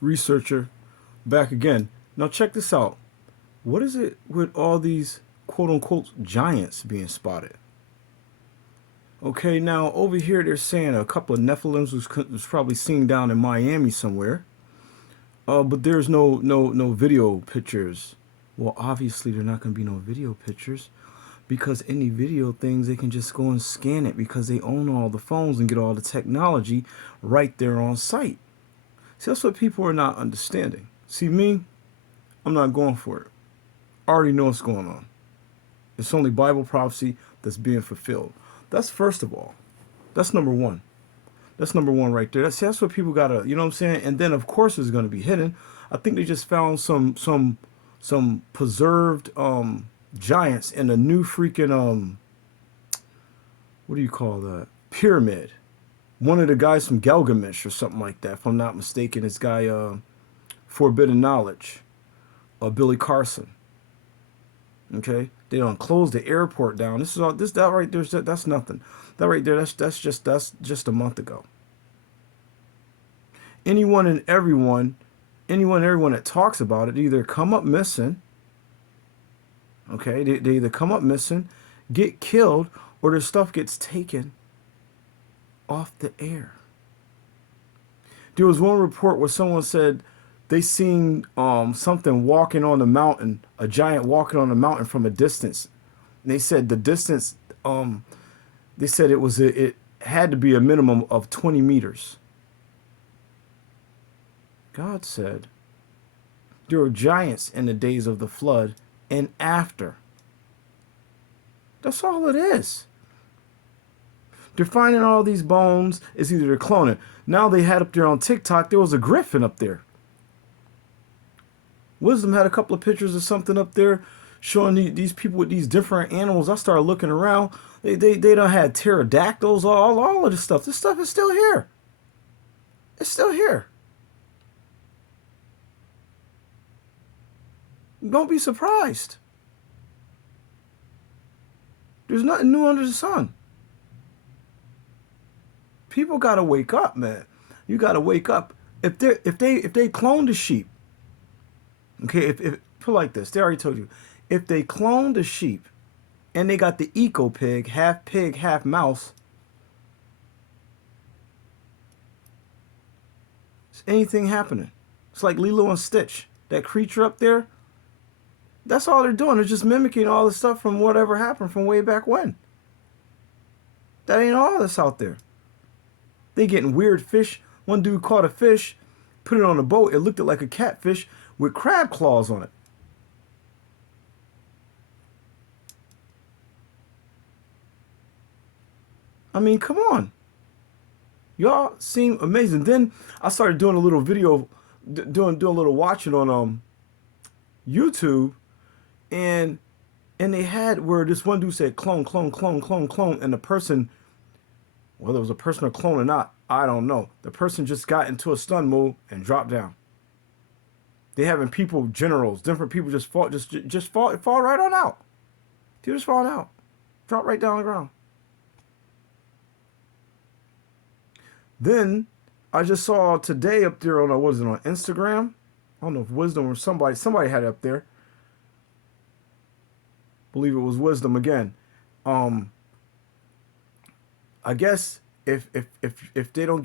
Researcher, back again. Now check this out. What is it with all these quote unquote giants being spotted? Okay, now over here they're saying a couple of Nephilims was probably seen down in Miami somewhere. But there's no video pictures. Well, obviously there not gonna be no video pictures because any video things they can just go and scan it because they own all the phones and get all the technology right there on site. See, that's what people are not understanding. See me, I'm not going for it. I already know what's going on. It's only Bible prophecy that's being fulfilled. That's first of all. That's number one. That's number one right there. That's what people gotta, you know what I'm saying? And then of course it's gonna be hidden. I think they just found some preserved giants in a new freaking what do you call that? Pyramid. One of the guys from Gilgamesh or something like that, if I'm not mistaken. This guy Forbidden Knowledge. Billy Carson. Okay? They don't close the airport down. This is all this that right there, that's nothing. That right there, that's just a month ago. Anyone and everyone that talks about it either come up missing, okay, they either come up missing, get killed, or their stuff gets taken off the air. There was one report where someone said they seen something walking on the mountain, a giant walking on the mountain from a distance. And they said the distance, they said it had to be a minimum of 20 meters. God said there were giants in the days of the flood and after. That's all it is. They're finding all these bones. It's either they're cloning. Now they had up there on TikTok, there was a griffin up there. Wisdom had a couple of pictures of something up there showing these people with these different animals. I started looking around. They done had pterodactyls, all of this stuff. This stuff is still here. It's still here. Don't be surprised. There's nothing new under the sun. People gotta wake up, man. You gotta wake up. If they clone the sheep, okay, if put like this, they already told you, if they clone the sheep and they got the eco pig, half mouse, is anything happening? It's like Lilo and Stitch. That creature up there, that's all they're doing. They're just mimicking all the stuff from whatever happened from way back when. That ain't all that's out there. They getting weird fish. One dude caught a fish, put it on a boat. It looked like a catfish with crab claws on it. I mean, come on. Y'all seem amazing. Then I started doing a little video, doing a little watching on YouTube, and they had where this one dude said clone, and the person, whether it was a person or clone or not, I don't know. The person just got into a stun move and dropped down. They having people, generals, different people just fall right on out. They just fall out, drop right down on the ground. Then I just saw today up there on what is it on Instagram? I don't know if Wisdom or somebody had it up there. Believe it was Wisdom again. I guess if you don't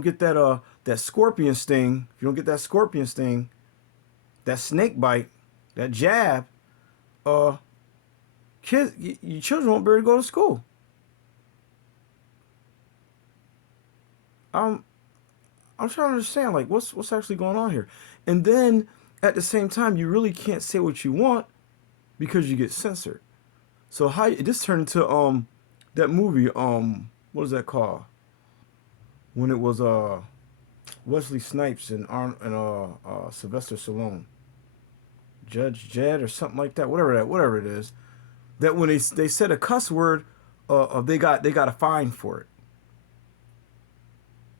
get that scorpion sting, if you don't get that scorpion sting, that snake bite, that jab, kids, your children won't be able to go to school. I'm trying to understand, like, what's actually going on here. And then at the same time, you really can't say what you want because you get censored. So how this turned into that movie, what is that called? When it was Wesley Snipes and Sylvester Stallone, Judge Jed or something like that, whatever it is. That when they said a cuss word, they got a fine for it.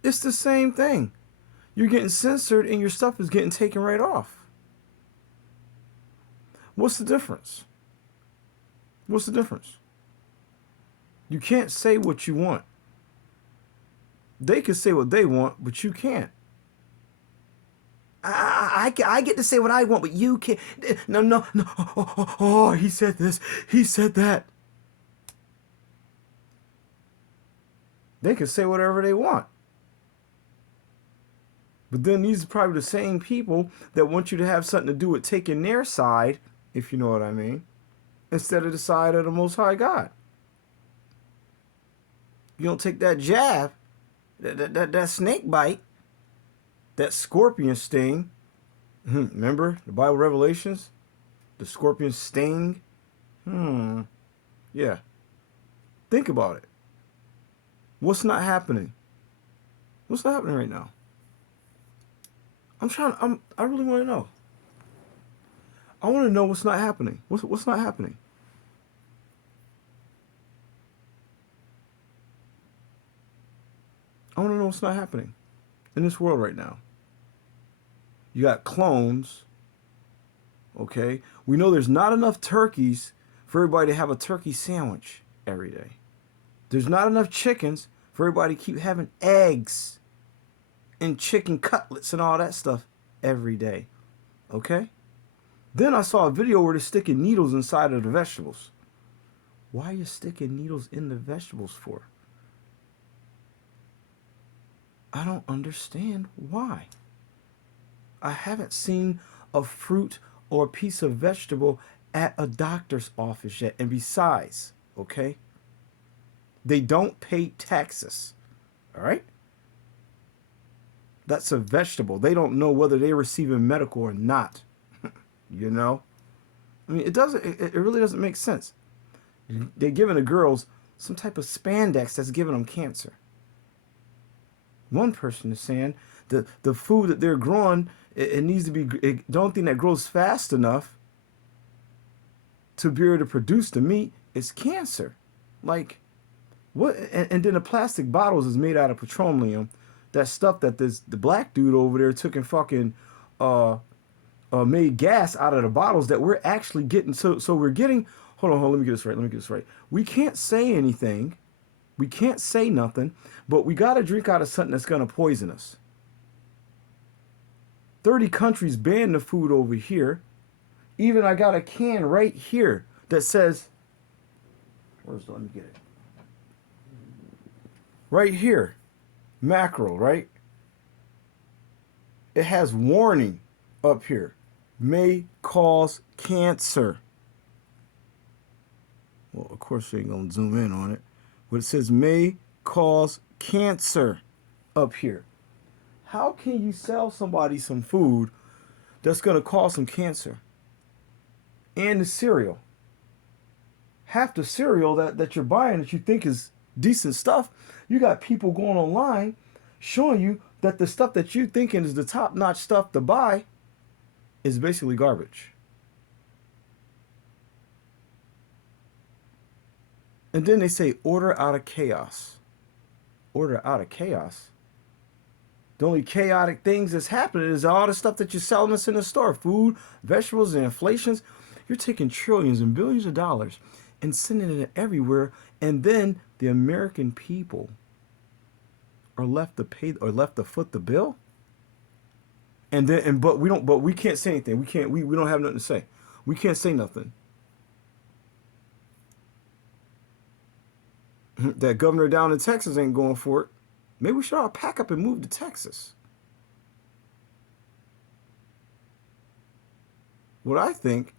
It's the same thing. You're getting censored and your stuff is getting taken right off. What's the difference? What's the difference? You can't say what you want. They can say what they want, but you can't. I get to say what I want, but you can't. No, no, no. Oh, he said this. He said that. They can say whatever they want. But then these are probably the same people that want you to have something to do with taking their side, if you know what I mean, instead of the side of the Most High God. You don't take that jab, that snake bite, that scorpion sting. Remember the Bible Revelations? The scorpion sting? Yeah. Think about it. What's not happening? What's not happening right now? I really want to know. I want to know what's not happening. What's not happening? I want to know what's not happening in this world right now. You got clones. Okay? We know there's not enough turkeys for everybody to have a turkey sandwich every day. There's not enough chickens for everybody to keep having eggs and chicken cutlets and all that stuff every day. Okay? Then I saw a video where they're sticking needles inside of the vegetables. Why are you sticking needles in the vegetables for? I don't understand why. I haven't seen a fruit or a piece of vegetable at a doctor's office yet. And besides, okay, they don't pay taxes. All right? That's a vegetable. They don't know whether they're receiving medical or not. You know? I mean, it really doesn't make sense. They're giving the girls some type of spandex that's giving them cancer. One person is saying the food that they're growing, it needs to be, the only thing that grows fast enough to be able to produce the meat is cancer. Like, what? And then the plastic bottles is made out of petroleum. That stuff that the black dude over there took and fucking made gas out of the bottles that we're actually getting. So we're getting, hold on, let me get this right. We can't say anything. We can't say nothing, but we got to drink out of something that's going to poison us. 30 countries banned the food over here. Even I got a can right here that says, let me get it. Right here, mackerel, right? It has warning up here. May cause cancer. Well, of course, you ain't going to zoom in on it. But it says may cause cancer up here. How can you sell somebody some food that's going to cause some cancer? And the cereal. Half the cereal that you're buying that you think is decent stuff, you got people going online showing you that the stuff that you thinking is the top-notch stuff to buy is basically garbage. And then they say order out of chaos. Order out of chaos? The only chaotic things that's happening is all the stuff that you're selling us in the store. Food, vegetables, and inflations. You're taking trillions and billions of dollars and sending it everywhere. And then the American people are left to pay or left to foot the bill. But we can't say anything. We don't have nothing to say. We can't say nothing. That governor down in Texas ain't going for it. Maybe we should all pack up and move to Texas. What I think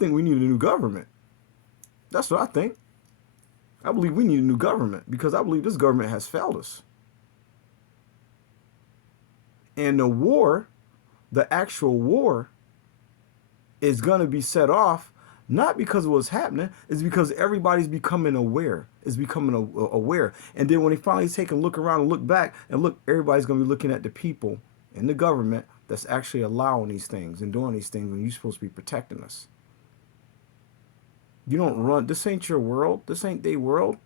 we need a new government. That's what I think. I believe we need a new government because I believe this government has failed us. And the war, the actual war, is going to be set off not because of what's happening, it's because everybody's becoming aware. It's becoming aware. And then when they finally take a look around and look back and look, everybody's going to be looking at the people in the government that's actually allowing these things and doing these things when you're supposed to be protecting us. You don't run. This ain't your world. This ain't their world.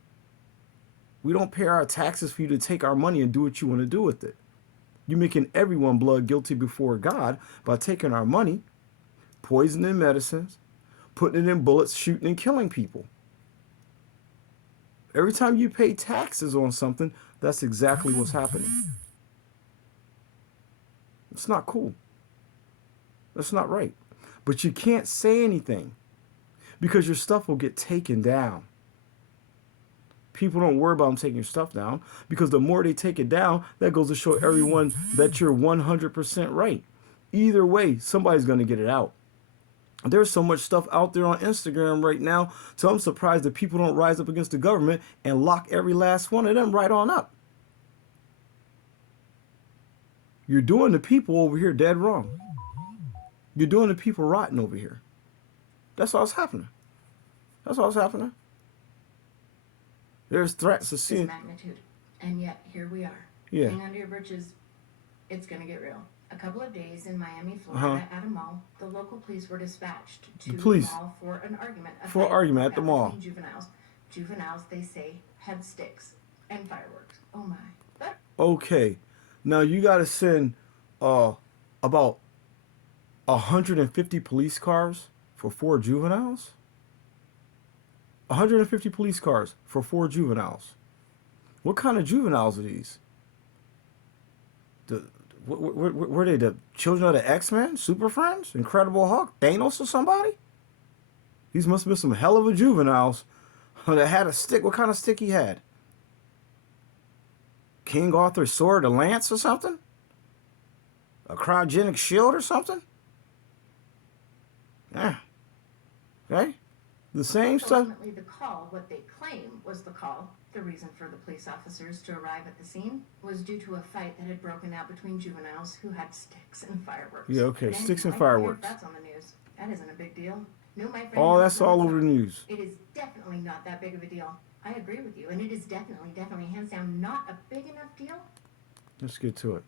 We don't pay our taxes for you to take our money and do what you want to do with it. You're making everyone blood guilty before God by taking our money, poisoning medicines, putting it in bullets, shooting and killing people. Every time you pay taxes on something, that's exactly what's happening. It's not cool. That's not right. But you can't say anything because your stuff will get taken down. People don't worry about them taking your stuff down because the more they take it down, that goes to show everyone that you're 100% right. Either way, somebody's going to get it out. There's so much stuff out there on Instagram right now, so I'm surprised that people don't rise up against the government and lock every last one of them right on up. You're doing the people over here dead wrong. You're doing the people rotten over here. That's all that's happening. That's all that's happening. There's threats to see magnitude, and yet here we are. Yeah. Hang on to your britches. It's gonna get real. A couple of days in Miami, Florida, at a mall, the local police were dispatched to the mall for an argument. For an argument at the mall. Juveniles, they say, had sticks and fireworks. Oh my. But okay, now you got to send about 150 police cars for 4 juveniles. 150 police cars for 4 juveniles. What kind of juveniles are these? Were they the children of the X-Men, Super Friends, Incredible Hulk, Thanos or somebody? These must have been some hell of a juveniles that had a stick. What kind of stick he had? King Arthur's sword, a lance or something? A cryogenic shield or something? Yeah. Okay. The same stuff. Ultimately, the call, what they claim was the call, the reason for the police officers to arrive at the scene, was due to a fight that had broken out between juveniles who had sticks and fireworks. Yeah, okay, sticks and fireworks. That's on the news. That isn't a big deal. No, my friend. Oh, that's all over the news. It is definitely not that big of a deal. I agree with you, and it is definitely, hands down, not a big enough deal. Let's get to it.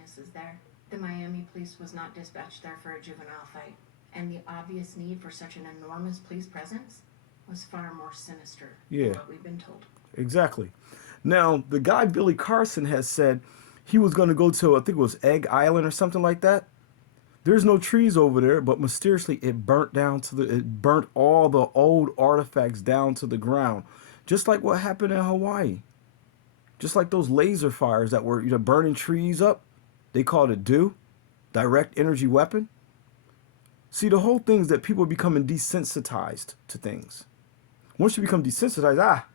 This is there. The Miami police was not dispatched there for a juvenile fight, and the obvious need for such an enormous police presence was far more sinister than what we've been told. Exactly. Now, the guy Billy Carson has said he was going to go to, I think it was Egg Island or something like that. There's no trees over there, but mysteriously it burnt all the old artifacts down to the ground. Just like what happened in Hawaii. Just like those laser fires that were burning trees up. They called it DEW, direct energy weapon. See, the whole thing is that people are becoming desensitized to things. Once you become desensitized, that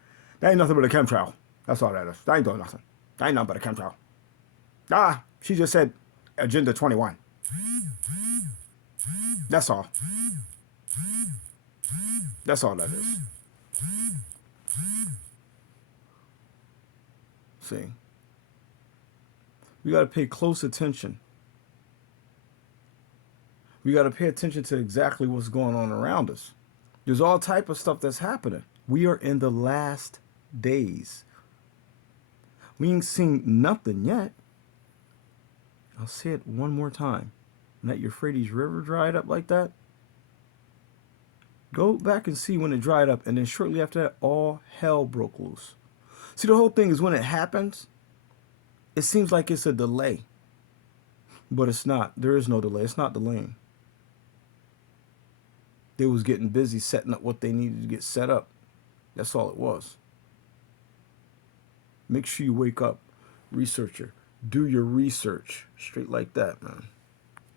ain't nothing but a chemtrail. That's all that is. That ain't doing nothing. That ain't nothing but a chemtrail. She just said Agenda 21. That's all. That's all that is. See, we got to pay close attention. We got to pay attention to exactly what's going on around us. There's all type of stuff that's happening. We are in the last days. We ain't seen nothing yet. I'll say it one more time. That Euphrates River dried up like that. Go back and see when it dried up, and then shortly after that, all hell broke loose. See, the whole thing is when it happens, it seems like it's a delay. But it's not. There is no delay. It's not delaying. They was getting busy setting up what they needed to get set up. That's all it was. Make sure you wake up, researcher. Do your research. Straight like that, man.